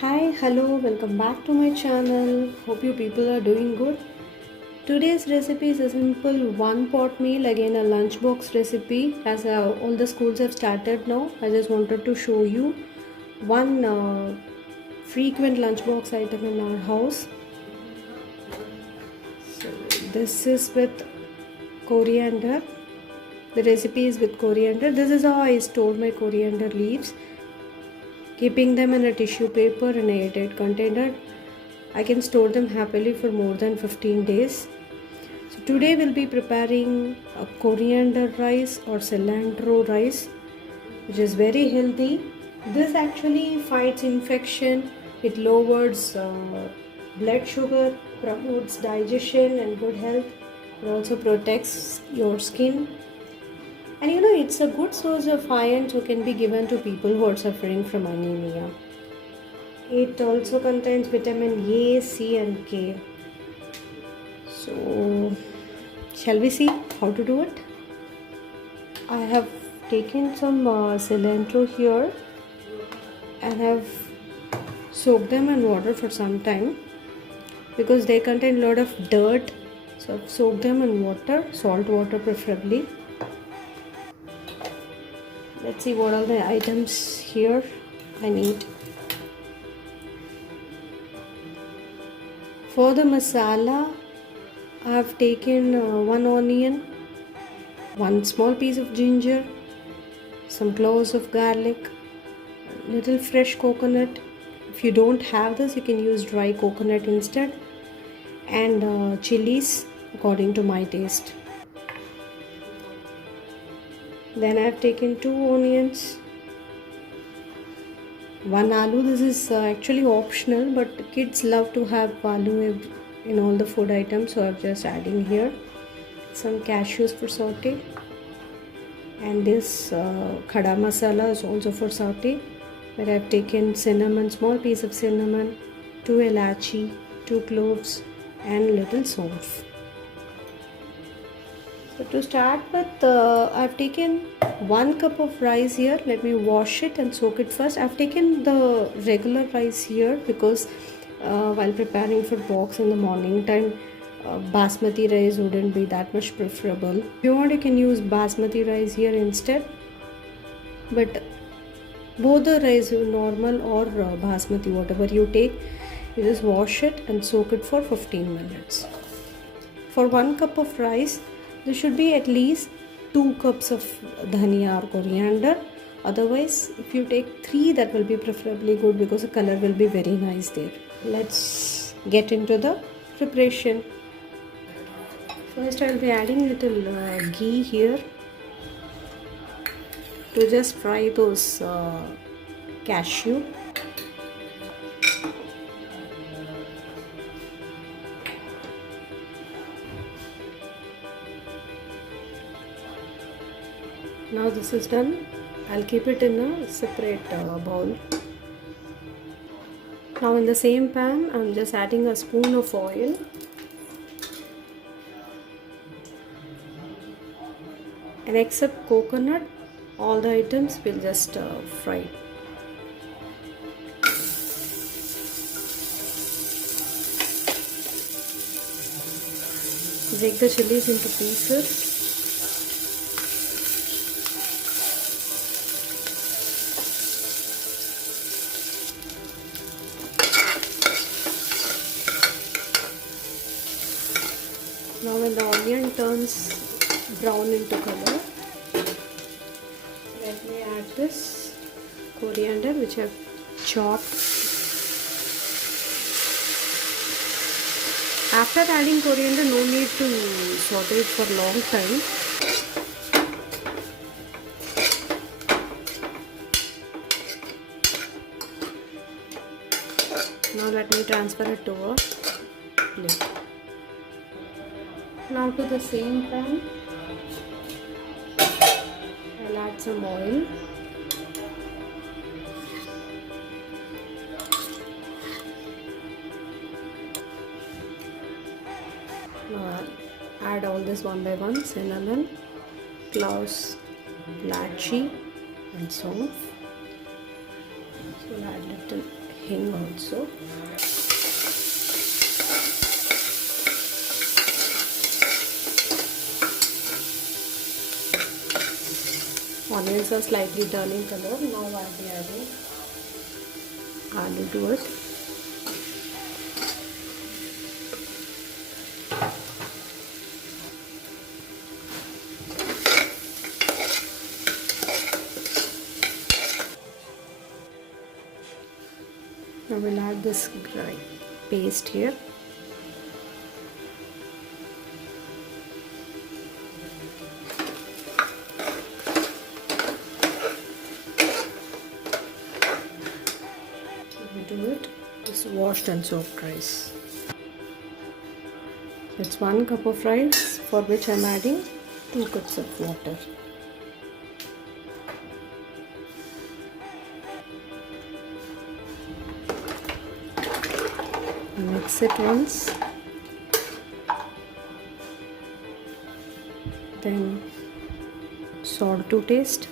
Hi, hello, welcome back to my channel. Hope you people are doing good. Today's recipe is a simple one pot meal, again a lunchbox recipe. As all the schools have started now, I just wanted to show you one frequent lunchbox item in our house. So, this is with coriander. The recipe is with coriander. This is how I store my coriander leaves, keeping them in a tissue paper in a airtight container. I can store them happily for more than 15 days. So today we'll be preparing a coriander rice or cilantro rice, which is very healthy. This actually fights infection, it lowers blood sugar, promotes digestion and good health. It also protects your skin. And it's a good source of iron, so can be given to people who are suffering from anemia. It also contains vitamin A, C and K. So, shall we see how to do it? I have taken some cilantro here and have soaked them in water for some time because they contain a lot of dirt. So, I've soaked them in water, salt water preferably. Let's see what are the items here I need. For the masala, I have taken one onion, one small piece of ginger, some cloves of garlic, little fresh coconut. If you don't have this, you can use dry coconut instead, and chilies according to my taste. Then I have taken 2 onions, 1 aloo. This is actually optional, but kids love to have aloo in all the food items, so I'm just adding here. Some cashews for saute, and this khada masala is also for saute, where I've taken cinnamon, small piece of cinnamon, 2 elachi, 2 cloves and little saunf. So to start with, I've taken 1 cup of rice here. Let me wash it and soak it first. I've taken the regular rice here because while preparing for box in the morning time, basmati rice wouldn't be that much preferable. If you want, you can use basmati rice here instead. But both the rice, normal or basmati, whatever you take, you just wash it and soak it for 15 minutes. For 1 cup of rice, there should be at least 2 cups of dhania or coriander. Otherwise, if you take 3, that will be preferably good because the color will be very nice there. Let's get into the preparation. First, I will be adding little ghee here to just fry those cashew. Now this is done. I'll keep it in a separate bowl. Now in the same pan, I'm just adding a spoon of oil. And except coconut, all the items will just fry. Break the chilies into pieces. Now when the onion turns brown into color, let me add this coriander which I've chopped. After adding coriander, no need to saute it for a long time. Now let me transfer it to a plate. Now to the same pan, I'll add some oil. Now add all this one by one: cinnamon, cloves, elachi and saunf. So I'll add little hing also. Onions are slightly turning color. Now I'll be adding aloo to it. I will add this paste here. Do it. This washed and soaked rice. It's 1 cup of rice, for which I'm adding 2 cups of water. Mix it once. Then salt to taste.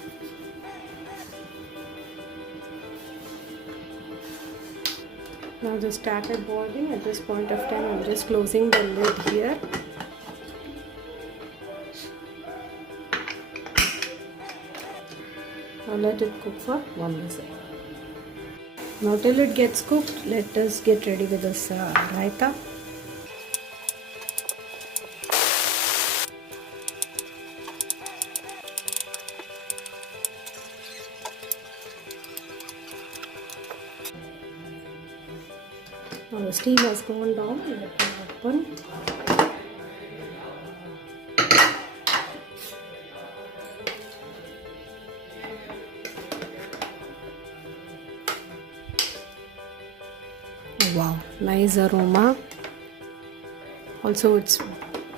Now just started boiling. At this point of time, I'm just closing the lid here. Now let it cook for 1 whistle. Now till it gets cooked, let us get ready with this raita. Now the steam has gone down. Let me open. Wow, nice aroma. Also, it's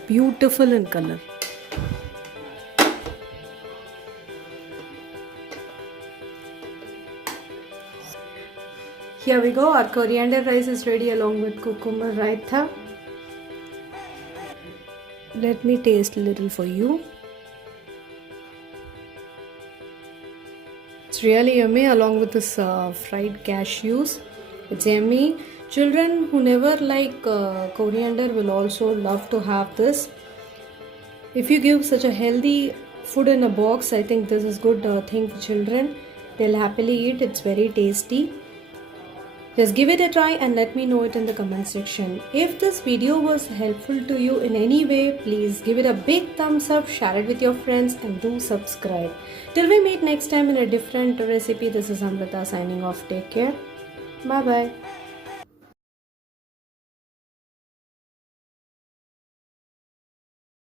beautiful in color. Here we go. Our coriander rice is ready along with cucumber raita. Let me taste a little for you. It's really yummy along with this fried cashews. It's yummy. Children who never like coriander will also love to have this. If you give such a healthy food in a box, I think this is good thing for children. They'll happily eat. It's very tasty. Just give it a try and let me know it in the comment section. If this video was helpful to you in any way, please give it a big thumbs up, share it with your friends and do subscribe. Till we meet next time in a different recipe, this is Amrita signing off. Take care. Bye bye.